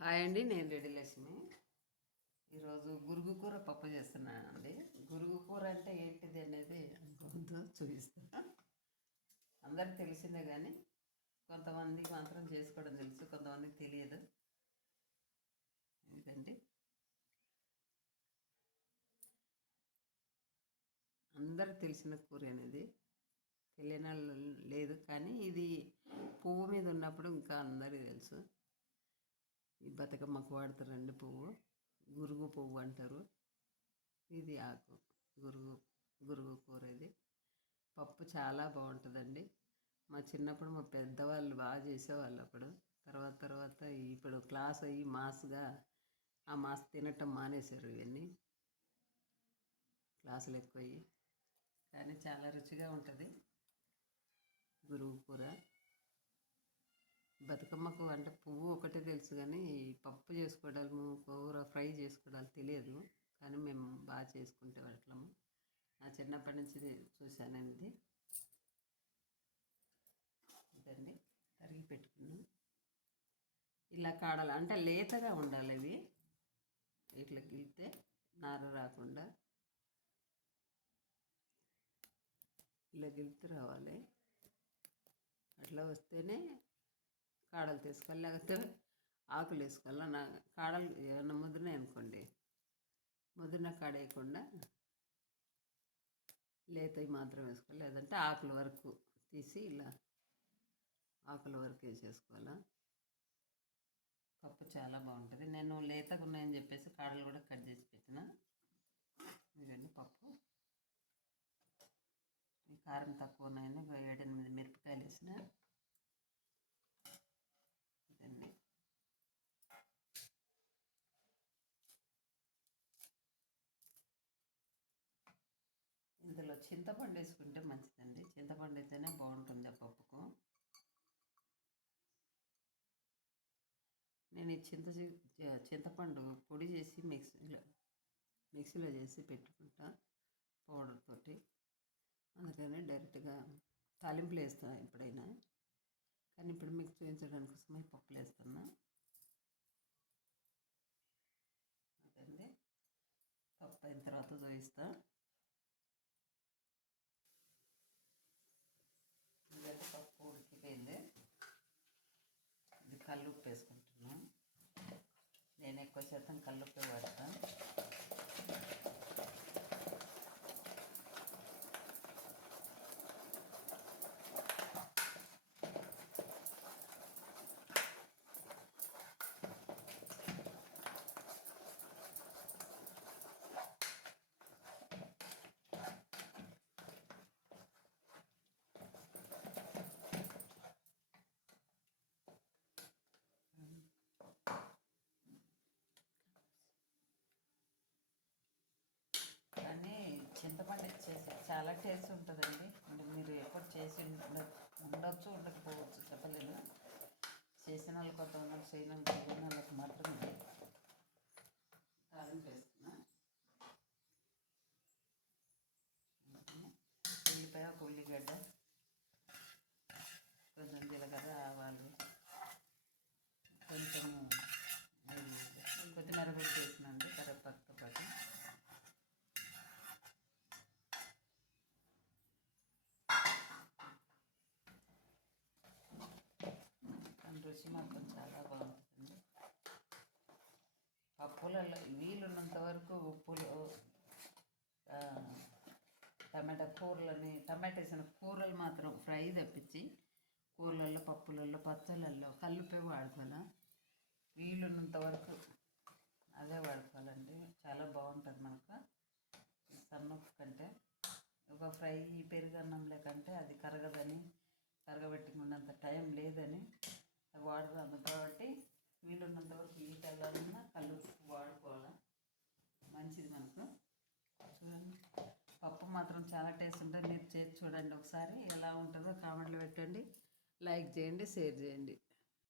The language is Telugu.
హాయ్ అండి, నేను రెడ్డి లక్ష్మి. ఈరోజు గురుగు కూర పప్పు చేస్తున్నానండి. గురుగు కూర అంటే ఏంటిది అనేది ముందు చూపిస్తాను. అందరికి తెలిసిందే కానీ కొంతమందికి మాత్రం చేసుకోవడం తెలుసు, కొంతమందికి తెలియదు. ఎందుకండి అందరికి తెలిసిన కూర అనేది తెలియని లేదు, కానీ ఇది పువ్వు మీద ఉన్నప్పుడు ఇంకా అందరికీ తెలుసు. ఈ బతుకమ్మకు వాడతారండి పువ్వు, గురుగు పువ్వు అంటారు. ఇది ఆకు గురుగు గురుగు కూర. ఇది పప్పు చాలా బాగుంటుందండి. మా చిన్నప్పుడు మా పెద్దవాళ్ళు బాగా చేసేవాళ్ళు. అప్పుడు తర్వాత ఇప్పుడు క్లాస్ అయ్యి మాస్గా ఆ మాస్ తినటం మానేశారు. ఇవన్నీ క్లాసులు ఎక్కువయ్యి, కానీ చాలా రుచిగా ఉంటుంది గురుగు కూర. బతుకమ్మకు అంటే పువ్వు ఒకటే తెలుసు, కానీ పప్పు చేసుకోవడాము, కూర ఫ్రై చేసుకోవడాలు తెలియదు. కానీ మేము బాగా చేసుకుంటే వాటిలము. నా చిన్నప్పటి నుంచి చూశానండి. ఇదండి తరిగి పెట్టుకున్నాం. ఇలా కాడలు అంటే లేతగా ఉండాలి. ఇవి ఇట్లా గిలితే నార రాకుండా ఇలా గిలితే రావాలి. అట్లా వస్తేనే కాడలు తీసుకోవాలి, లేకపోతే ఆకులు వేసుకోవాలి. నా కాడలు ఏమన్నా ముదిరినాయి అనుకోండి, ముదిరిన కాడ వేయకుండా లేతవి మాత్రం వేసుకోవాలి. లేదంటే ఆకుల వరకు తీసి ఇలా ఆకుల వరకు వేసేసుకోవాలా. పప్పు చాలా బాగుంటుంది. నేను లేతగా ఉన్నాయని చెప్పేసి కాడలు కూడా కట్ చేసి పెట్టిన. ఇదండి పప్పు. ఈ కారం తక్కువ ఉన్నాయని 7-8 మిరపకాయలు వేసిన. ఇదండి ఇందులో చింతపండు వేసుకుంటే మంచిదండి. చింతపండు అయితేనే బాగుంటుంది ఆ పప్పుకు. నేను ఈ చింతపండు పొడి చేసి మిక్సీలో చేసి పెట్టుకుంటా పౌడర్ తోటి. అందుకని డైరెక్ట్గా తాలింపులు వేస్తాను ఎప్పుడైనా. కానీ ఇప్పుడు మీకు చూపించడానికి కోసమే పప్పులు వేస్తున్నా. అదండి పప్పు అయిన తర్వాత చూపిస్తా. ఇదంటే పప్పు ఉడికిపోయింది. ఇది కల్లుప్పు వేసుకుంటున్నాను. నేను ఎక్కువ శాతం కల్లుప్పే వాడతాను. కానీ చింతపండు చేసి చాలా టేస్ట్ ఉంటుందండి. అంటే మీరు ఎప్పుడు చేసి ఉండొచ్చు, ఉండకపోవచ్చు, చెప్పలేను. చేసిన వాళ్ళు కొంతమంది చేయని వాళ్ళకి మాత్రం తాలింపు వేస్తున్నా. ఉల్లిపాయ, ఒక ఉల్లిగడ్డ, కొంచెం జీలకర్ర, ఆవాలు, కొంచెం కొత్తిమీర కూడా వేసినండి కరివేపాకుతో పాటు. రుచి మాత్రం చాలా బాగుంటుంది. పప్పులలో వీలున్నంత వరకు ఉప్పులు, టమాటా వేసిన కూరలు మాత్రం ఫ్రై తప్పించి కూరలలో, పప్పులలో, పచ్చళ్ళల్లో కల్లుపే వాడుకోవాలా. వీలున్నంత వరకు అదే వాడుకోవాలండి. చాలా బాగుంటుంది మనకు. సన్నుప్పు కంటే ఒక ఫ్రై పెరుగన్నం లేకంటే అది కరగదని, కరగబెట్టుకున్నంత టైం లేదని వాడరాదు. కాబట్టి వీలున్నంత వరకు ఈ తెల్లన్నా కల్లుప్పు వాడుకోవాలి, మంచిది మనకు. చూడండి పప్పు మాత్రం చాలా టేస్ట్ ఉంటుంది. మీరు చేసి చూడండి ఒకసారి. ఎలా ఉంటుందో కామెంట్లో పెట్టండి, లైక్ చేయండి, షేర్ చేయండి.